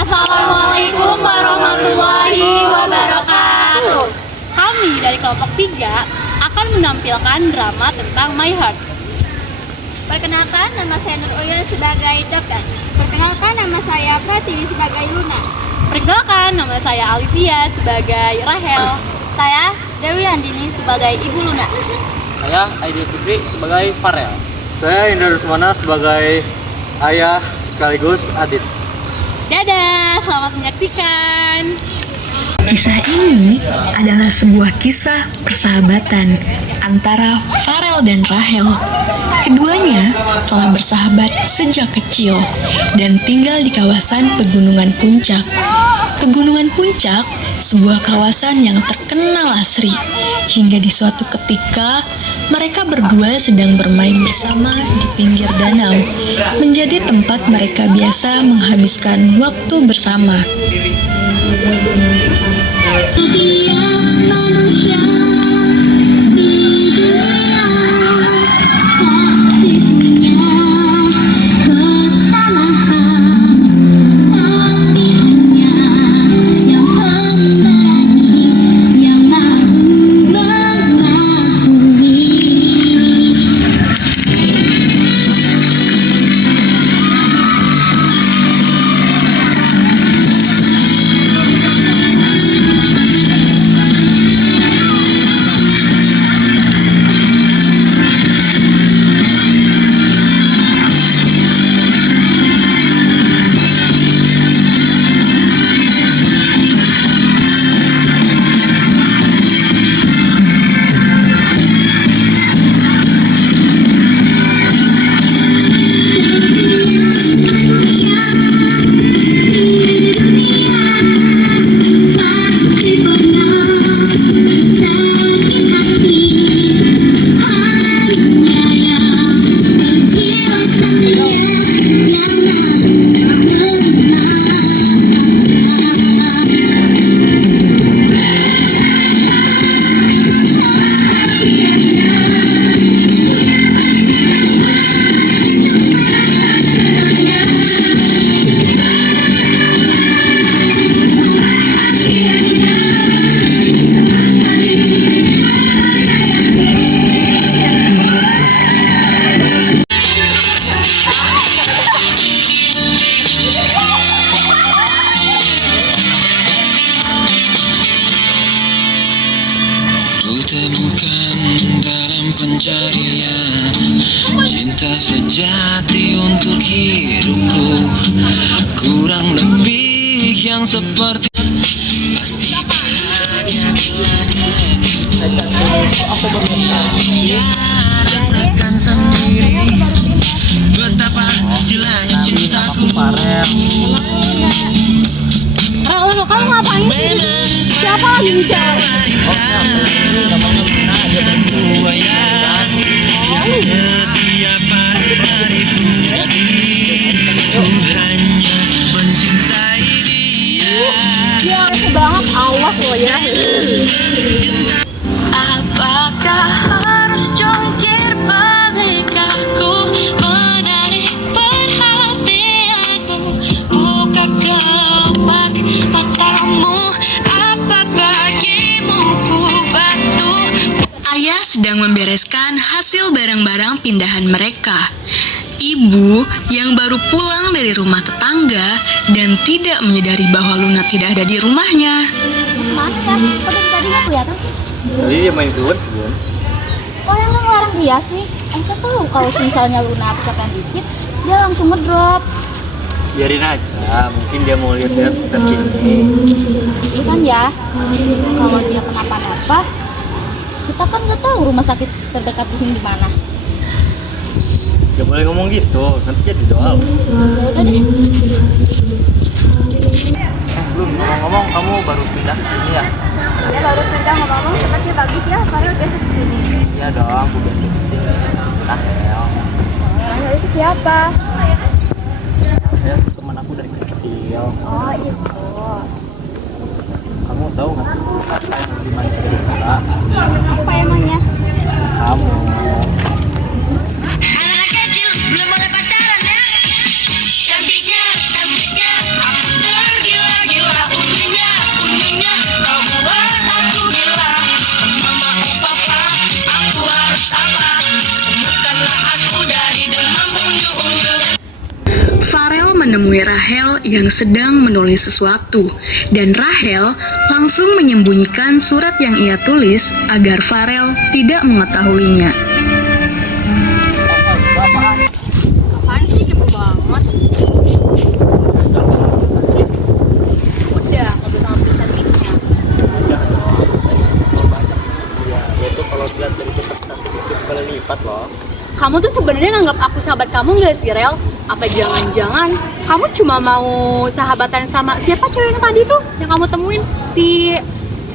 Assalamualaikum warahmatullahi wabarakatuh. Kami dari kelompok 3 akan menampilkan drama tentang My Heart. Perkenalkan, nama saya Nur Uyun sebagai dokter. Perkenalkan, nama saya Pratiwi sebagai Luna. Perkenalkan, nama saya Alivia sebagai Rahel. Saya Dewi Andini sebagai Ibu Luna. Saya Aidil Fikri sebagai Farel. Saya Indra Rusmana sebagai ayah sekaligus adit. Dadah, selamat menyaksikan. Kisah ini adalah sebuah kisah persahabatan antara Farel dan Rahel. Keduanya telah bersahabat sejak kecil dan tinggal di kawasan Pegunungan Puncak. Pegunungan Puncak, sebuah kawasan yang terkenal asri. Hingga di suatu ketika, mereka berdua sedang bermain bersama di pinggir danau, menjadi tempat mereka biasa menghabiskan waktu bersama. Kutemukan dalam pencarian cinta sejati untuk hidupku, kurang lebih yang seperti pasti bahagia bila dia rasakan sendiri betapa gilanya cintaku. Rahel, kamu ngapain sih? Siapa lagi nih cewek? Namanya Luna, dia berbuaya yang setiap hari-hariku ku hanya mencintai dia. Dia banget, awas lo ya. Apakah harus jongkir balik aku menarik perhatianmu? Buka kelopak matamu, apa bagimu ku bantu? Ayah sedang membereskan hasil barang-barang pindahan mereka. Ibu yang baru pulang dari rumah tetangga dan tidak menyadari bahwa Luna tidak ada di rumahnya. Mana kan? Tadi nggak kelihatan sih. Jadi dia main keluar sebelum. Oh, yang nggak ngelarang dia sih? Engkau tahu kalau misalnya Luna kecapean dikit, dia langsung ngedrop. Biarin aja, mungkin dia mau lihat-lihat sekitar sini. Itu kan ya, kalau dia kenapa-napa, kita kan nggak tahu rumah sakit terdekat di sini di mana. Gak boleh ngomong gitu, nanti jadi doa. Udah deh. Belum ngomong-ngomong, kamu baru pindah ke sini ya? Ya baru pindah ngomong, tempatnya bagus ya, baru biasa di sini. Iya dong, aku biasa di sini sama si Rahel. Rahel itu siapa? Ya, teman aku dari kecil. Oh itu. Kamu tahu nggak sih apa yang lebih manis dari gula? Apa emangnya? Kamu. Anak kecil belum boleh pacaran ya. Cantiknya, cantiknya, aku menemui Rahel yang sedang menulis sesuatu, dan Rahel langsung menyembunyikan surat yang ia tulis agar Farel tidak mengetahuinya. Apaan sih, kepo banget. Udah, nggak bisa ngambil cantiknya. Ya, itu kalau lihat dari cepat nanti bisa kali lipat loh. Kamu tuh sebenarnya nganggap aku sahabat kamu nggak sih, Rel? Apa jangan-jangan kamu cuma mau sahabatan sama siapa cewek yang tadi tuh yang kamu temuin? Si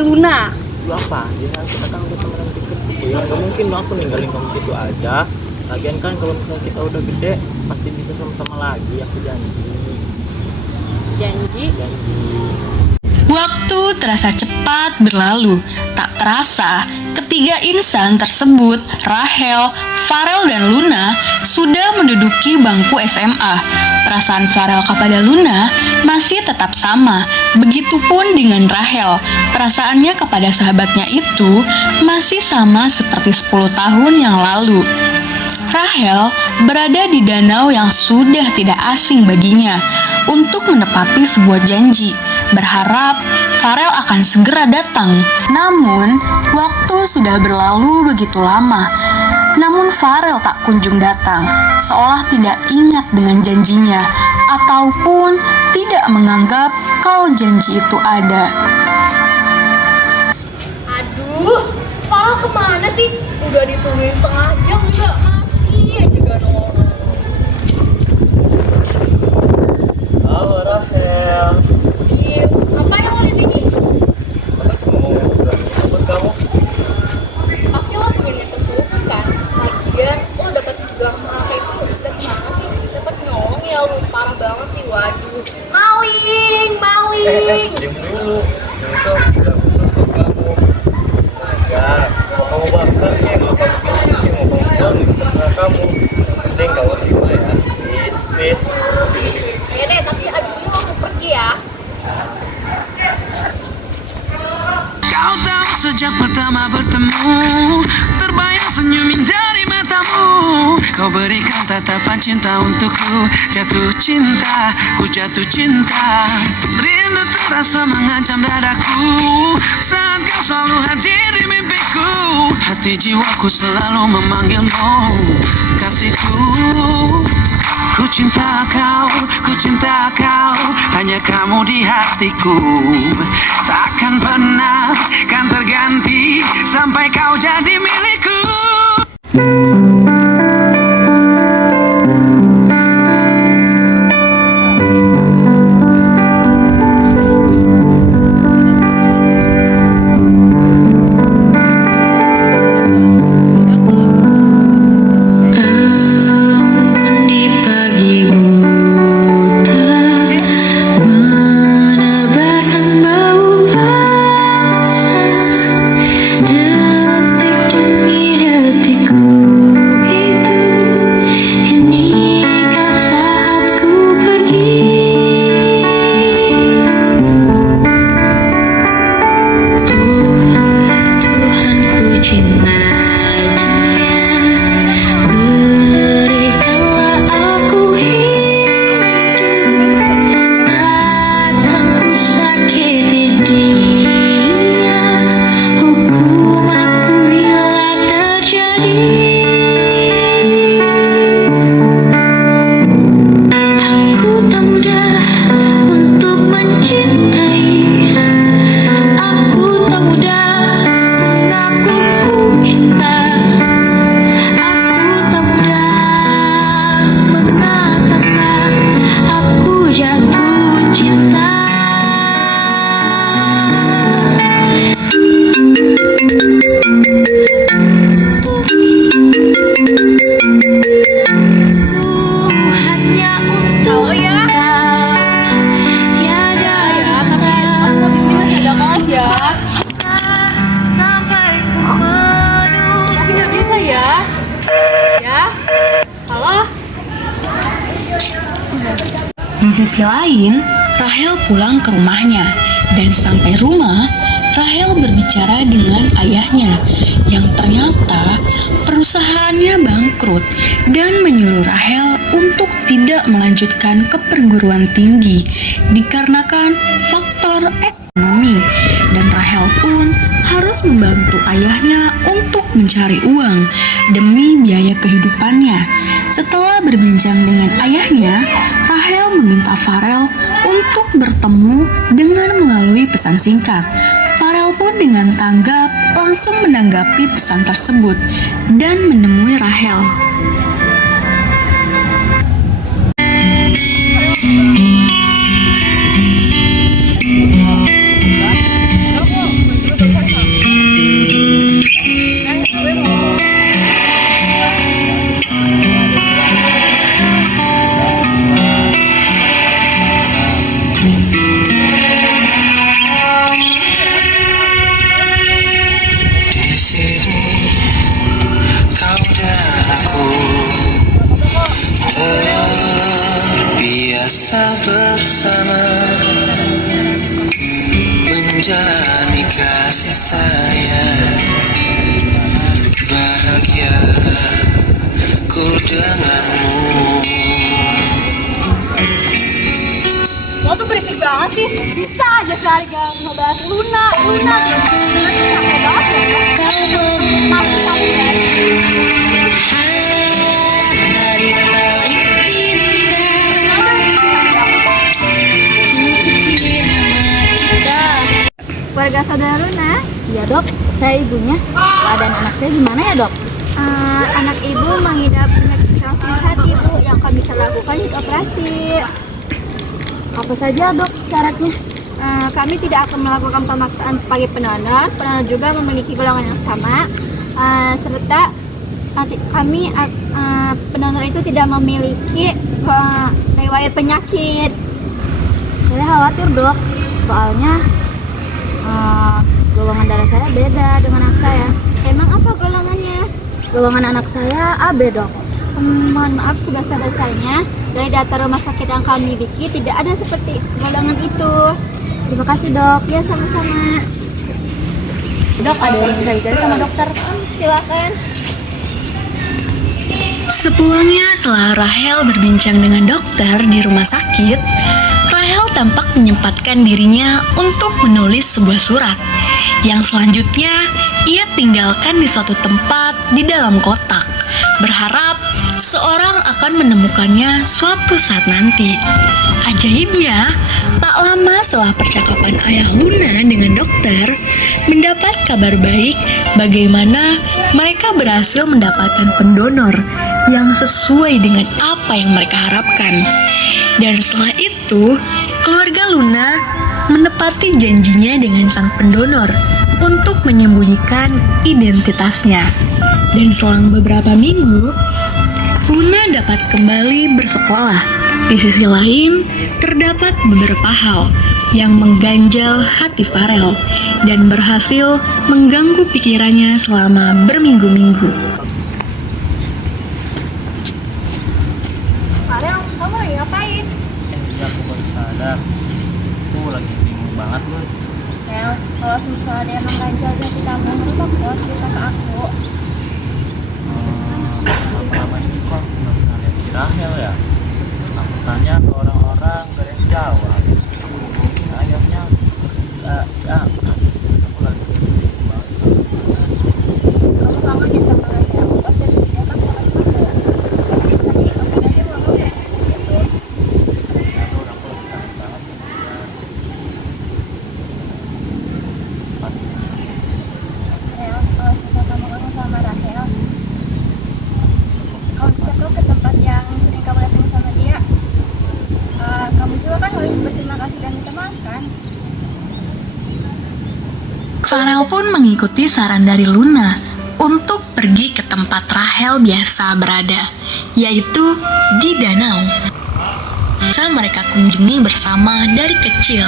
Luna. Lu apa? Jangan kita kan udah temenan deket sih. Gak mungkin dong aku ninggalin kamu gitu aja. Lagian kan kalau misalnya kita udah gede pasti bisa sama-sama lagi. Aku janji. Janji. Waktu terasa cepat berlalu. Tak terasa, ketiga insan tersebut, Rahel, Farel, dan Luna, sudah menduduki bangku SMA. Perasaan Farel kepada Luna masih tetap sama. Begitupun dengan Rahel. Perasaannya kepada sahabatnya itu masih sama seperti 10 tahun yang lalu. Rahel berada di danau yang sudah tidak asing baginya untuk menepati sebuah janji, berharap Farel akan segera datang. Namun, waktu sudah berlalu begitu lama. Namun Farel tak kunjung datang, seolah tidak ingat dengan janjinya, ataupun tidak menganggap kalau janji itu ada. Aduh, Farel kemana sih? Udah ditungguin setengah jam juga masih aja gak nongol. Halo Rahel. Iya, ngapain lo di sini? Aku cuma mau bilang buat kamu. Pasti lo pengen yang terselubung kan? Lagian lo dapet gelang merah itu dari mana sih? Dapet nyolong ya lo, parah banget sih, waduh. Maling. Diam dulu. Yang itu udah khusus buat kamu. Nah, kalau kamu bakar ya, kalau kamu pikir mau kamu bilang itu terserah kamu. Penting kamu terima ya. Please. Ya deh, tapi abis ini lo langsung pergi ya. Kau tahu sejak pertama bertemu, terbayang senyumin dari matamu. Kau berikan tatapan cinta untukku, jatuh cinta, ku jatuh cinta. Rindu terasa mengancam dadaku, saat kau selalu hadir di mimpiku. Hati jiwaku selalu memanggilmu, kasihku. Ku cinta kau, hanya kamu di hatiku. Takkan pernah kan terganti sampai kau jadi milikku. Di pagi buta menebarkan bau basah, detik demi detikku itu, inikah saatku pergi. Oh Tuhan, ku cinta dia, berikanlah aku hidup, takkan ku sakiti dia, hukum aku bila terjadi. Aku tak mudah untuk mencintai, aku tak mudah mengaku ku cinta, aku tak mudah mengatakan aku jatuh cinta. Hanya untuk kau, tiada Tapi aku abis ini masih ada kelas ya. sampai ku penuh. Tapi nggak bisa ya. Ya? Halo? Di sisi lain, Rahel pulang ke rumahnya, dan sampai rumah, Rahel berbicara dengan ayahnya yang ternyata perusahaannya bangkrut dan menyuruh Rahel untuk tidak melanjutkan ke perguruan tinggi dikarenakan faktor ekonomi, dan Rahel pun harus membantu ayahnya untuk mencari uang demi biaya kehidupannya. Setelah berbincang dengan ayahnya, Rahel meminta Farel untuk bertemu dengan melalui pesan singkat. Farel pun dengan tanggap langsung menanggapi pesan tersebut dan menemui Rahel. Di sini kau dan aku terbiasa bersama, menjalani kasih sayang, bahagia ku denganmu. Lo tuh berisik banget sih. Bisa aja sekali gak ngebahas Luna. Capek banget ya. Keluarga saudara Luna? Iya dok, saya ibunya. Keadaan anak saya gimana ya dok? Anak ibu mengidap penyakit transfusi hati bu, yang kami bisa lakukan itu operasi. Apa saja dok syaratnya? Kami tidak akan melakukan pemaksaan bagi pendonor juga memiliki golongan yang sama, serta kami pendonor itu tidak memiliki riwayat penyakit. Saya khawatir dok, soalnya golongan darah saya beda dengan anak saya. Emang apa golongannya? Golongan anak saya AB dok. Mohon maaf sebesar-besarnya, dari data rumah sakit yang kami bikin tidak ada seperti golongan itu. Terima kasih dok. Ya sama-sama. Dok, ada yang bisa dicari sama dokter? Silakan. Sepulangnya setelah Rahel berbincang dengan dokter di rumah sakit, Rahel tampak menyempatkan dirinya untuk menulis sebuah surat yang selanjutnya ia tinggalkan di suatu tempat di dalam kotak, berharap seorang akan menemukannya suatu saat nanti. Ajaibnya, tak lama setelah percakapan ayah Luna dengan dokter, mendapat kabar baik bagaimana mereka berhasil mendapatkan pendonor yang sesuai dengan apa yang mereka harapkan. Dan setelah itu, keluarga Luna menepati janjinya dengan sang pendonor untuk menyembunyikan identitasnya. Dan selang beberapa minggu, Luna dapat kembali bersekolah. Di sisi lain, terdapat beberapa hal yang mengganjal hati Farel dan berhasil mengganggu pikirannya selama berminggu-minggu. Farel, kamu lagi ngapain? Ya aku baru sadar, aku lagi bingung banget loh. Farel, kalau misalnya ada yang mengganjal di hati kamu, kamu harus cerita ke aku. Lama-lama ini kok aku nggak pernah lihat si Rahel ya. Aku tanya ke orang-orang gak ada yang jawab. Aku hubungi si ayahnya gak diangkat. Aku lagi bingung banget. Kamu kangen ya sama Rahel? Oh, jadi dia kan sama juga. Tadi kamu aja ngomong ya gitu. Aku lagi kangen banget sama dia. Rahel, kalau susah kamu kangen sama Rahel, kamu bisa tuh ke tempat yang sering kamu datang sama dia. Kamu juga kan harus berterima kasih dan minta maaf kan? Farel pun mengikuti saran dari Luna untuk pergi ke tempat Rahel biasa berada, yaitu di danau. Saat mereka kunjungi bersama dari kecil.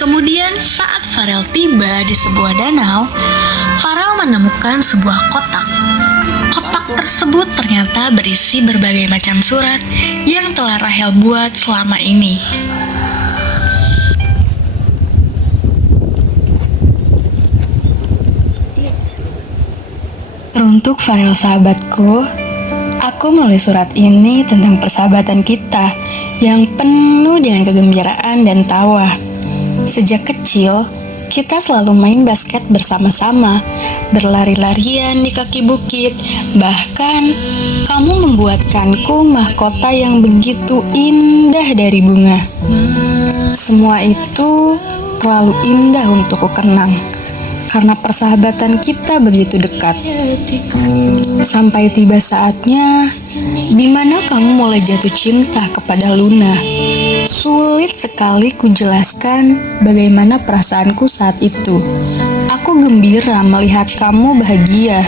Kemudian saat Farel tiba di sebuah danau, Farel menemukan sebuah kotak. Kotak tersebut ternyata berisi berbagai macam surat yang telah Rahel buat selama ini. Teruntuk Farel sahabatku, Aku menulis surat ini tentang persahabatan kita yang penuh dengan kegembiraan dan tawa. Sejak kecil, kita selalu main basket bersama-sama, berlari-larian di kaki bukit. Bahkan, kamu membuatkanku mahkota yang begitu indah dari bunga. Semua itu terlalu indah untuk kukenang, karena persahabatan kita begitu dekat. Sampai tiba saatnya di mana kamu mulai jatuh cinta kepada Luna. Sulit sekali kujelaskan bagaimana perasaanku saat itu. Aku gembira melihat kamu bahagia,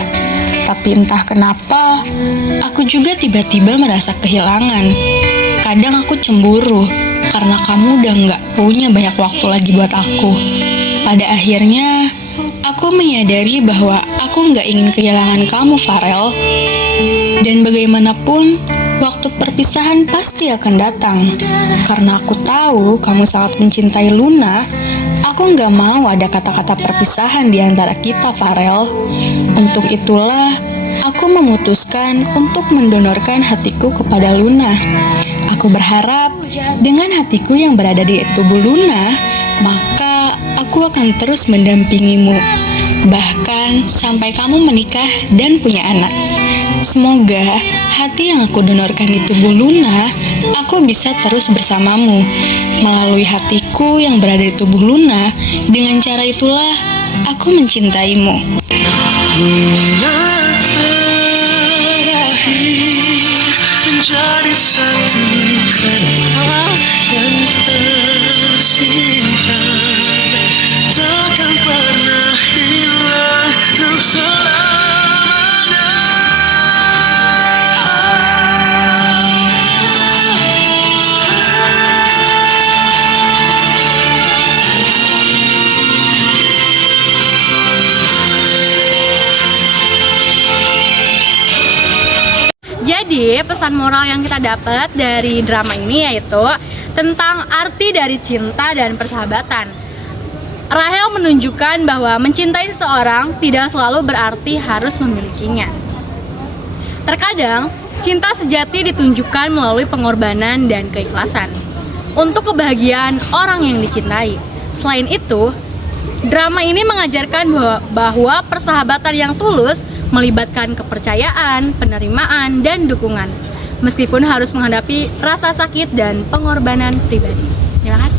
tapi entah kenapa aku juga tiba-tiba merasa kehilangan. Kadang aku cemburu karena kamu udah nggak punya banyak waktu lagi buat aku. Pada akhirnya aku menyadari bahwa aku nggak ingin kehilangan kamu, Farel. Dan bagaimanapun, waktu perpisahan pasti akan datang. Karena aku tahu kamu sangat mencintai Luna, aku nggak mau ada kata-kata perpisahan di antara kita, Farel. Untuk itulah, aku memutuskan untuk mendonorkan hatiku kepada Luna. Aku berharap dengan hatiku yang berada di tubuh Luna, maka aku akan terus mendampingimu, bahkan sampai kamu menikah dan punya anak. Semoga hati yang aku donorkan di tubuh Luna, aku bisa terus bersamamu. Melalui hatiku yang berada di tubuh Luna, dengan cara itulah aku mencintaimu. Menjadi satu kenangan yang tersimpan, takkan pernah hilang untuk selamanya. Jadi pesan moral yang kita dapat dari drama ini yaitu tentang arti dari cinta dan persahabatan. Rahel menunjukkan bahwa mencintai seseorang tidak selalu berarti harus memilikinya. Terkadang, cinta sejati ditunjukkan melalui pengorbanan dan keikhlasan untuk kebahagiaan orang yang dicintai. Selain itu, drama ini mengajarkan bahwa persahabatan yang tulus melibatkan kepercayaan, penerimaan, dan dukungan, meskipun harus menghadapi rasa sakit dan pengorbanan pribadi. Terima kasih.